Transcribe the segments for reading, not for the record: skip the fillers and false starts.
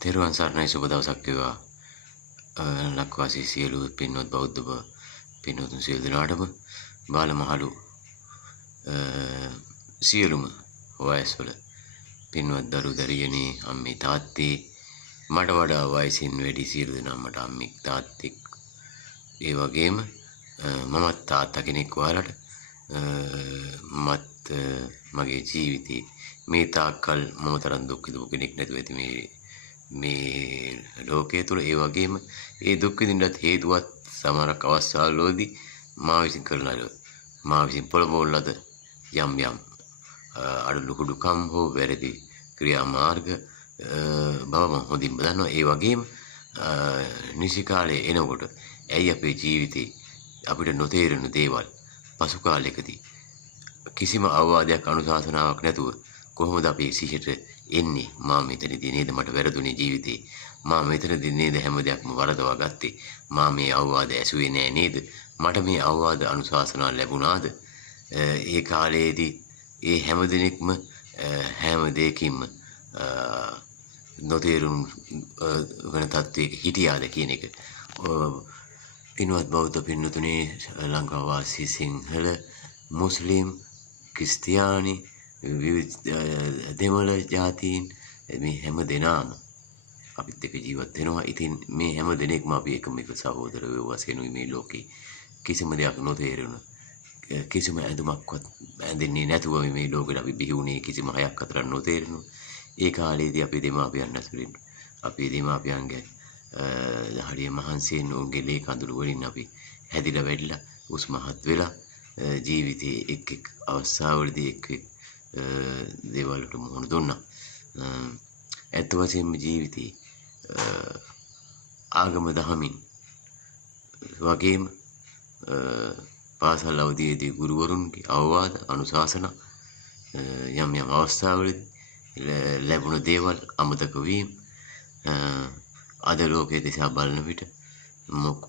තෙරුවන් සරණයි සුබ දවසක් වේවා. ලක්වාසී සියලු පින්වත් බෞද්ධ පින්වතුන් සියලු දෙනාටම බාලමහලු සියලුම වයස්වල පින්වත් දරු දරියනේ අම්මේ තාත්තේ මට වඩා වයසින් වැඩි සියලු දෙනා මට අම්මෙක් තාත්තෙක් ඒ වගේම මමත් තාත්තා කෙනෙක් වහලට මත් මගේ ජීවිතේ මේ තාක්කල් මම තරම් දුක් විඳපු කෙනෙක් නැතුව ඇති මේ ලෝකයේ තුල ඒ වගේම ඒ දුක් විඳින්නත් හේතුවත් සමහරක් අවස්ථාවලදී මා විසින් කරන මා විසින් පොළඹවන ලද යම් අඩලු කුඩුකම් හෝ වැරදි ක්‍රියාමාර්ග බව මම හොඳින්ම දන්නවා. ඒ වගේම නිසි කාලේ එනකොට ඇයි අපේ ජීවිතේ අපිට නොතේරෙන දේවල් පසු කාලයකදී කිසිම අවවාදයක් අනුශාසනාවක් නැතුව කොහොමද අපි සිහියට එන්නේ? මා මෙතනදී නේද මට වැරදුනේ ජීවිතේ? මා මෙතනදී නේද හැම දෙයක්ම වරදවා ගත්තේ? මා මේ අවවාද ඇසුවේ නෑ නේද? මට මේ අවවාද අනුශාසනා ලැබුණාද? ඒ කාලයේදී ඒ හැම දිනෙකම හැම දෙයකින්ම නොතේරුම් වෙන තත්ත්වයක හිටියාද කියන එක. පින්වත් බෞද්ධ පින්නතුනේ, ලංකාව වාසී සිංහල, මුස්ලිම්, ක්‍රිස්තියානි, විවිධ දෙමළ ජාතීන් මේ හැම දෙනාම අපිත් එක්ක ජීවත් වෙනවා. ඉතින් මේ හැම දෙනෙක්ම අපි එකම එක සහෝදරයෝ වශයෙන් මේ ලෝකේ කිසිම දෙයක් නොතේරෙන කිසිම ඇඳුමක්වත් ඇඳෙන්නේ නැතුව මේ ලෝකෙට අපි බිහි වුණේ කිසිම හයක් අතර නොතේරෙන. ඒ කාලේදී අපේ දෙමාපියන් ඇසුරින් අපේ දෙමාපියන්ගේ හරිය මහන්සියෙන් උන්ගේ ලේ කඳුළු වලින් අපි හැදිලා වැඩිලා උස්මහත් වෙලා ජීවිතයේ එක් අවස්ථාවලදී එක් දේවල් වලට මුහුණ දුන්නා. ඇත්ත වශයෙන්ම ජීවිතේ ආගම දහමින් වගේම පාසල් අවධියේදී ගුරුවරුන්ගේ අවවාද අනුශාසනා යම් අවස්ථාවලදී ලැබුණ දේවල් අමතක වීම අද ලෝකයේ දිහා බලන විට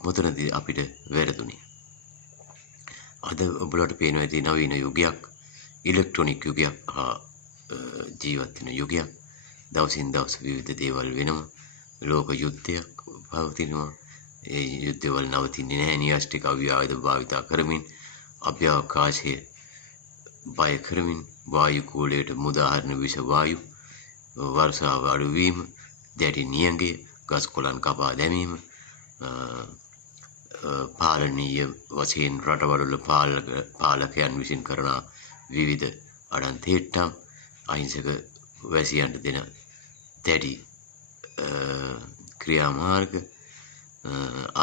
මොතනදී අපිට වැරදුනේ? අද ඔබලට පේනවා ඇති නවීන යුගයක්, ඉලෙක්ට්‍රොනික යුගයක් ජීවත් වෙන යුගයක්. දවසින් දවස විවිධ දේවල් වෙනවා. ලෝක යුද්ධයක් පවතිනවා. ඒ යුද්ධවල නවතින්නේ නැහැ. නියෂ්ටික ආයුධ භාවිතා කරමින් අභ්‍යවකාශය බය කරමින් වායු කූලයට මුදාහරණ විෂ වායු වර්ෂාව අඩුවීම, දැඩි නියඟය, ගස් කොළන් කපා දැමීම, පාලනීය වශයෙන් රටවල පාලකයන් විසින් කරන විවිධ අඩන්තේට්ටම්, අහිංසක වැසියන්ට දෙන දැඩි ක්‍රියාමාර්ග,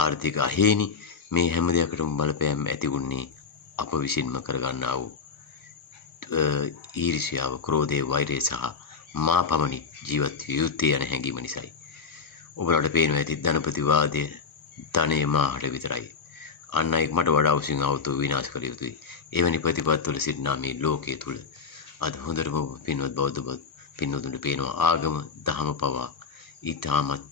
ආර්ථික අහේනි, මේ හැම දෙයකටම බලපෑම් ඇති වුණේ අප විසින්ම කරගන්නා වූ ඊර්ෂ්‍යාව, ක්‍රෝධය, වෛරය සහ මා පමණි ජීවත් විය යුත්තේ යන හැඟීම නිසායි. ඔබලට පේනවා ඇති ධනපතිවාදය ධනය මාහට විතරයි. අන් අයෙක් මට වඩා උසින් අවුතු විනාශ කළ යුතුයි. එවැනි ප්‍රතිපත්තිවල සිටිනා මේ ලෝකයේ තුල අද හොඳටම පින්වත් බෞද්ධ පින්වතුන්ට පේනවා ආගම දහම පවා ඊටමත්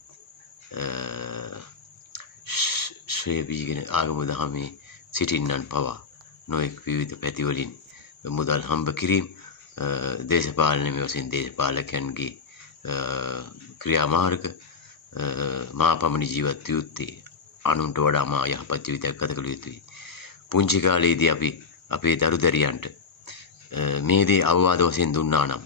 ශ්‍රේය වීගෙන ආගම දහමේ සිටින්නන් පවා නොඑක් විවිධ පැතිවලින් මුදල් හම්බ කිරීම, දේශපාලනයේ වශයෙන් දේශපාලකයන්ගේ ක්‍රියාමාර්ග, මා පමණි ජීවත් යුත්තේ අනුන්ට වඩා මා යහපත් ජීවිතයක් ගත කළ යුතුයි. පුංචි කාලේදී අපි අපේ දරු දැරියන්ට මේ දේ අවවාද වශයෙන් දුන්නා නම්,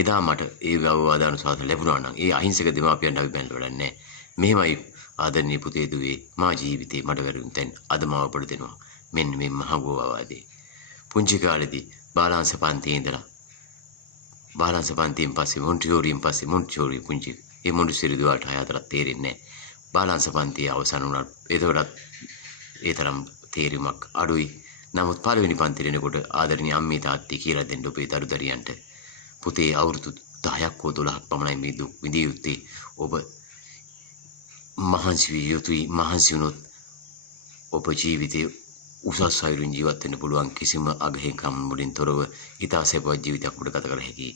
එදා මට ඒ අවවාද අනුශාසන ලැබුණා නම්, ඒ අහිංසක දෙමාපියන් අපි බැලලා වැඩක් නැහැ. මෙහෙමයි ආදරණීය පුතේ දුවේ, මා ජීවිතේ මට වැරදුන තැන් අද මාව අපට දෙනවා. මෙන්න මේ මහඟු අවවාදේ. පුංචි කාලේදී බාලාංශ පන්තියේ ඉඳලා බාලාංශ පන්තියෙන් පස්සේ මොන්ටිසෝරි පුංචි ඒ මොන්ටිසෝරි දුවල්ට 6-4ක් තේරෙන්නේ නැහැ. බාලාංශ පන්තිය අවසන් වුණා. ඒතකොටත් ඒ තරම් තේරීමක් අඩුයි. නමුත් පළවෙනි පන්තියට එනකොට ආදරණීය අම්මේ තාත්තේ කියලා දෙන්න ඔබේ දරු දරියන්ට, පුතේ අවුරුදු 10ක් හෝ 12ක් පමණයි මේ දුක් විඳිය යුත්තේ. ඔබ මහන්සි විය යුතුයි. මහන්සි වුණොත් ඔබ ජීවිතේ උසස් අයුරින් ජීවත් වෙන්න පුළුවන්. කිසිම අගහිංකම් වලින් තොරව ඉතා සැපවත් ජීවිතයක් උඩ ගත කළ හැකි.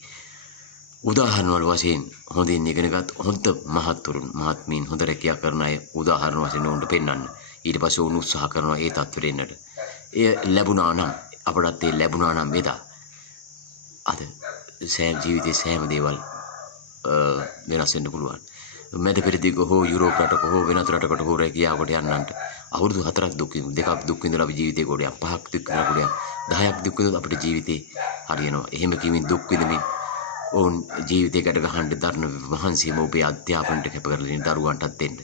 උදාහරණ වල වශයෙන් හොඳින් ඉගෙනගත් හොඳ මහත්තුරුන්, මහත්මීන්, හොඳ රැකියාව කරන අය උදාහරණ වශයෙන් උන්ට පෙන්වන්න. ඊට පස්සේ උන් උත්සාහ කරනවා ඒ තත්ත්වෙට එන්නට. එය ලැබුණා නම්, අපටත් ඒ ලැබුණා නම් එදා අද සෑම ජීවිතේ සෑම දේවල් වෙනස් වෙන්න පුළුවන්. මැද පෙරදිග හෝ යුරෝප රටක හෝ වෙනත් රටකට හෝ රැකියාවකට යන්නන්ට අවුරුදු 4ක් දෙකක් දුක් විඳලා අපි ජීවිතේ ගොඩයක් 5ක් දුක් විඳලා ගොඩයක් 10ක් දුක් විඳලා අපිට ජීවිතේ හරියනවා. එහෙම කිමින් දුක් විඳමින් ඔවුන් ජීවිතයකට ගහන්න දරන මහන්සියම ඔබේ අධ්‍යාපනයට කැප කරලා දරුවන්ටත් දෙන්න.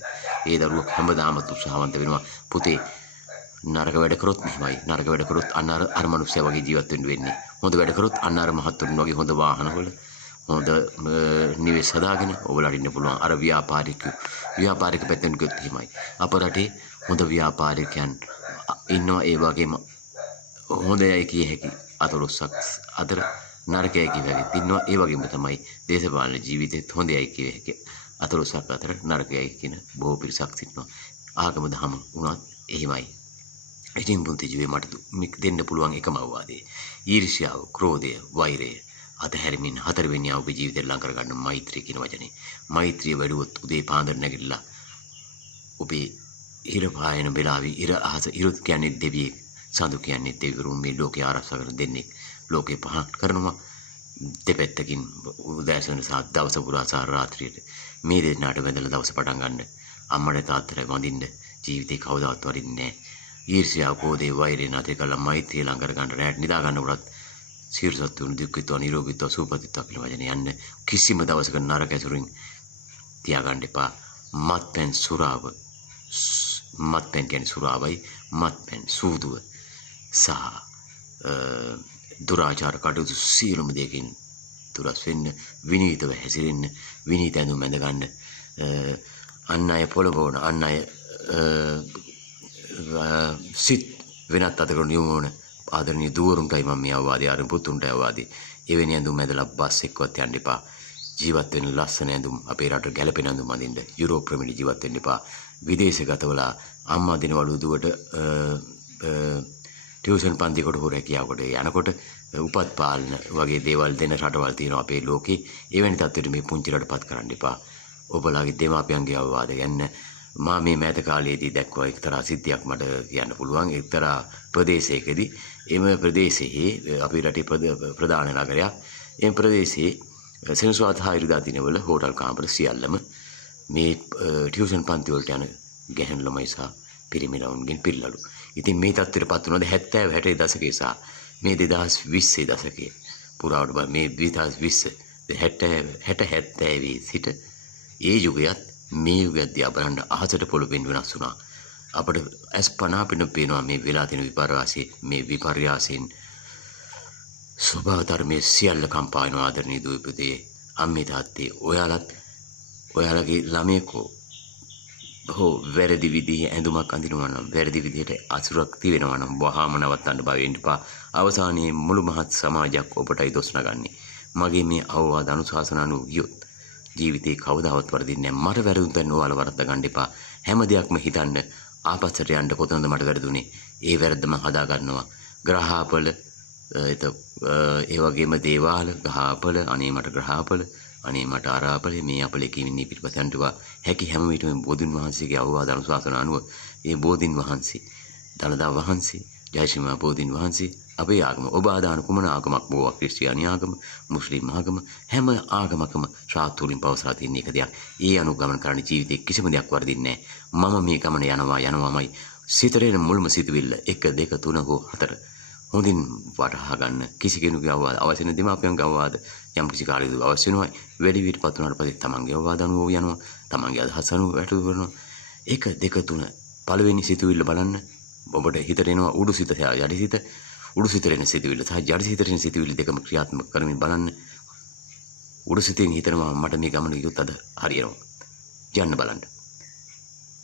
ඒ දරුවෝ හැමදාම උත්සාහවන්ත වෙනවා. පුතේ නරක වැඩ කරොත් මෙහෙමයි. නරක වැඩ කරොත් අර මනුස්සයා වගේ ජීවත් වෙන්න වෙන්නේ. හොඳ වැඩ කරොත් අර මහත්තුරුන් වගේ හොඳ වාහනවල හොඳ නිවෙස් හදාගෙන ඔයාලට ඉන්න පුළුවන්. අර ව්‍යාපාරික පැත්තෙන් ගියොත් එහෙමයි. අප රටේ හොඳ ව්‍යාපාරිකයන් ඉන්නවා. ඒ වගේම හොඳයි කිය හැකි අතලොස්සක් අතර නරකයි කිය හැකි ඉන්නවා. ඒ වගේම තමයි දේශපාලන ජීවිතෙත් හොඳයි කිය හැකි අතලොස්සක් අතර නරකයි කියන බොහෝ පිරිසක් සිටිනවා. ආගම දහම වුණත් එහෙමයි. ඉතින් පුංචි ජීවේ මට දෙන්න පුළුවන් එකම අවවාදය ඊර්ෂ්‍යාව, ක්‍රෝධය, වෛරය අතහැරමින් හතරවෙනි ඔබේ ජීවිතය ලං කරගන්න මෛත්‍රිය කියන වචනේ. මෛත්‍රිය වැඩුවොත් උදේ පාන්දර නැගිටලා ඔබේ ඉර පායන වෙලාවේ ඉර අහස ඉරුත් කියන්නේ දෙවියෙක්, සඳු කියන්නේ දෙවිවරුන් මේ ලෝකේ ආරක්ෂා කරන දෙන්නේ ලෝකේ පහන් කරනවා. දෙපැත්තකින් උදෑසන සහ දවස පුරා සහ රාත්‍රියට මේ දෙන්නාට වැදලා දවස පටන් ගන්න. අම්මට තාත්තට වඳින්න ජීවිතේ කවදාවත් වරින්නේ නැහැ. ඊර්ෂ්‍යාව, ක්‍රෝධය, වෛරය නැති කළා මෛත්‍රිය ලං කර ගන්න රැට නිදා ගන්නකොටත් සියලු සත්තුන් දුක්ඛිතව නිරෝගීත්ව සුවපතිත්ව කියලා වචනේ යන්න කිසිම දවසක නරක ඇසුරින් තියාගන්න එපා. මත්පැන් සුරාව මත්පැන් කියන්නේ සුරාවයි මත්පැන් සූදුව සහ දුරාචාර කටයුතු සියලුම දෙකින් දුරස් වෙන්න, විනීතව හැසිරෙන්න, විනීත ඇඳුම් ඇඳ ගන්න, අන් අය පොළඹවන, අන් අය සිත් වෙනත් අතකට යොමු වන ආදරණීය දුවරුන්ටයි මම මේ අවවාදය ආරම්භ පුතුන්ට අවවාදය. එවැනි ඇඳුම් ඇඳලා බස් එක්කවත් යන්න එපා. ජීවත් වෙන ලස්සන ඇඳුම් අපේ රටට ගැලපෙන ඇඳුම් අඳින්න. යුරෝප ප්‍රමිති ජීවත් වෙන්න එපා. විදේශගතවලා අම්මා දිනවලු දුවට ටියුෂන් පන්තිකට හෝ රැකියාවකට යනකොට උපත් පාලන වගේ දේවල් දෙන රටවල් තියෙනවා අපේ ලෝකේ. එවැනි තත්ත්වෙට මේ පුංචි රටපත් කරන්න එපා. ඔබලාගේ දෙමාපියන්ගේ අවවාද ගන්න. මා මේ මෑත කාලයේදී දැක්වා එක්තරා සිද්ධියක් මට කියන්න පුළුවන්. එක්තරා ප්‍රදේශයකදී එම ප්‍රදේශයේ අපේ රටේ ප්‍රධාන නගරයක්. එම ප්‍රදේශයේ සෙනසුරාදා ඉරිදා දිනවල හෝටල් කාමර සියල්ලම මේ ටියුෂන් පන්ති වලට යන ගැහැණු ළමයි සහ පිරිමි ළමුන්ගෙන් පිරිලලු. ඉතින් මේ තත්ත්වයටපත් වුණාද 70 60 දශකයේ සහ මේ 2020 දශකයේ පුරාවට මේ 2020 60 සිට ඒ යුගයත් මේ යුගයත් දිහා බලන්න අහසට පොළොවෙන් වෙනස් වුණා. අපිට අස්පනා පේනවා මේ වෙලා තියෙන මේ විපර්යාසයෙන් ස්වභාව ධර්මයේ සියල්ල කම්පා වෙන ආදරණීය දූ පුතේ අම්මේ තාත්තේ ඔයාලගේ ළමයෙක් හෝ වැරදි විදිහේ ඇඳුමක් අඳිනවා නම් වැරදි විදිහට අසුරක් තියනවා නම් වහාම නවත්තන්න බවෙන්න එපා. අවසානයේ මුළු මහත් සමාජයක් ඔබටයි දොස් නගන්නේ. මගේ මේ අවවාද අනුශාසනානුව ගියොත් ජීවිතේ කවදාවත් වරදින්නේ නැහැ. මට වැරදුනත් ඔයාලා වරද්ද ගන්න එපා. හැම දෙයක්ම හිතන්න ආපස්සට යන්න කොතනද මට වැරදුනේ? ඒ වැරද්ද මම හදා ගන්නවා. ග්‍රහාපල ඒ වගේම දේවාල ග්‍රහාපල අනේ මට ග්‍රහාපල අනේ මට ආරාපල මේ අපලේ කිමින්නේ පිටපතන්ටවා හැකි හැම විටම බෝධින් වහන්සේගේ අවවාද අනුශාසන අනුව ඒ බෝධින් වහන්සේ දලදා වහන්සේ ජයශ්‍රීමා බෝධින් වහන්සේ අපේ ආගම ඔබ ආදාන කුමන ආගමක් බෝවා ක්‍රිස්තියානි ආගම මුස්ලිම් ආගම හැම ආගමකම ශාස්ත්‍රීයව පවසලා තියෙන එක දෙයක්. ඒ අනුගමන කරන ජීවිතේ කිසිම දෙයක් වර්ධින්නේ නැහැ. මම මේ ගමන යනවාමයි. සිතරේන මුල්ම සිතුවිල්ල 1 2 3 හෝ 4 හොඳින් වටහා ගන්න. කිසි කෙනෙකුගේ අවවාද අවශ්‍ය නැති දෙමාපියන්ගේ අවවාද යම් කිසි කාලයක අවශ්‍ය වෙනවා. වැඩි විදිහට වුණාට පස්සේ තමන්ගේ අවවාද අනුව යනවා. තමන්ගේ අදහස් අනුව වැටු කරනවා. 1 2 3 පළවෙනි සිතුවිල්ල බලන්න. ඔබට හිතට එනවා උඩුසිත සහ යටිසිත. උඩුසිතට එන සිතුවිල්ල සහ යටිසිතට එන සිතුවිලි දෙකම ක්‍රියාත්මක කරමින් බලන්න. උඩුසිතෙන් හිතනවා මට මේ ගමන ගියොත් අද හරියනවා. යන්න බලන්න.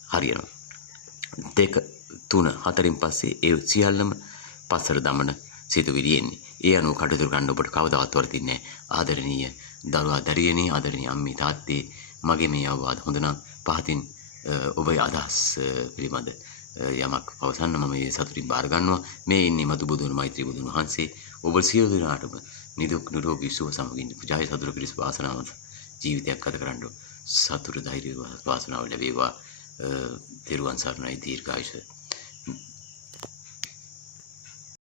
හරියනවා. 2 3 4න් පස්සේ ඒ සියල්ලම පස්සට දමන සිතුවිලි එන්නේ. ඒ අනුව කටයුතු කරන්න ඔබට කවදාවත් වරදින්නේ නැහැ. ආදරණීය දරුවා දරියනේ ආදරණීය අම්මේ තාත්තේ මගේ මේ අවවාද හොඳ නම් පහතින් ඔබේ අදහස් පිළිබඳ යමක් පවසන්න මම මේ සතුටින් බාර ගන්නවා. මේ ඉන්නේ මතු බුදුන් මෛත්‍රී බුදුන් වහන්සේ. ඔබ සියලු දෙනාටම නිදුක් නිරෝගී සුව සමගින් ජය සතුට පිණිස වාසනාව ජීවිතයක් ගත කරන්න සතුට ධෛර්ය වාසනාව ලැබේවා. තෙරුවන් සරණයි දීර්ඝායුෂ